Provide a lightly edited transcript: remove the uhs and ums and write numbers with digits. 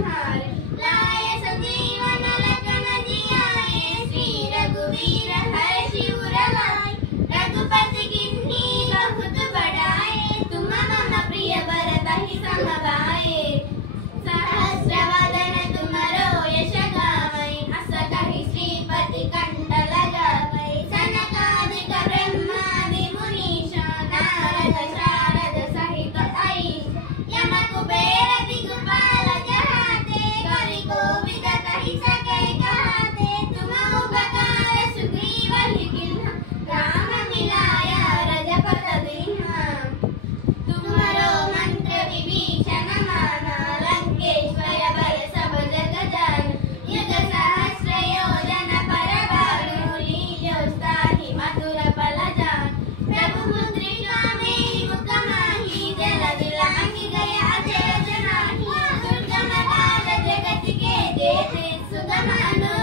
संहारे, लाए संजीवन लखन जियाए, श्री रघुवीर हर्षि उर लाए, रघुपति किन्हीं बहुत बढ़ाए, तुम मम प्रिय भरत ही सम भाए। सहस्रवदन तुमरो यश गावै, अस कहि श्रीपति कंठ लगावै, सनकादिक ब्रह्मादि मुनीषा, नारद शारद सहित अईश, यम कुबेर दिगपाल जहाते, करि कोविद कहि सकै कहाते, तुम उपकार सुग्रीव ही कीन्हा, राम मिलाया रजपत दीन्हा। तुम्हारो मंत्र विभीषण माना, लंकेश्वर भय सब जग जाना, युग सहस्र योजन पर भानु, लील्योत्साहि मधुर फल जान, प्रभु मुद्रिका मेहि मुख माहि, जलधि लांघि गए अचरज नाही, दुर्गम काज जगत के जेते, सुगम अनु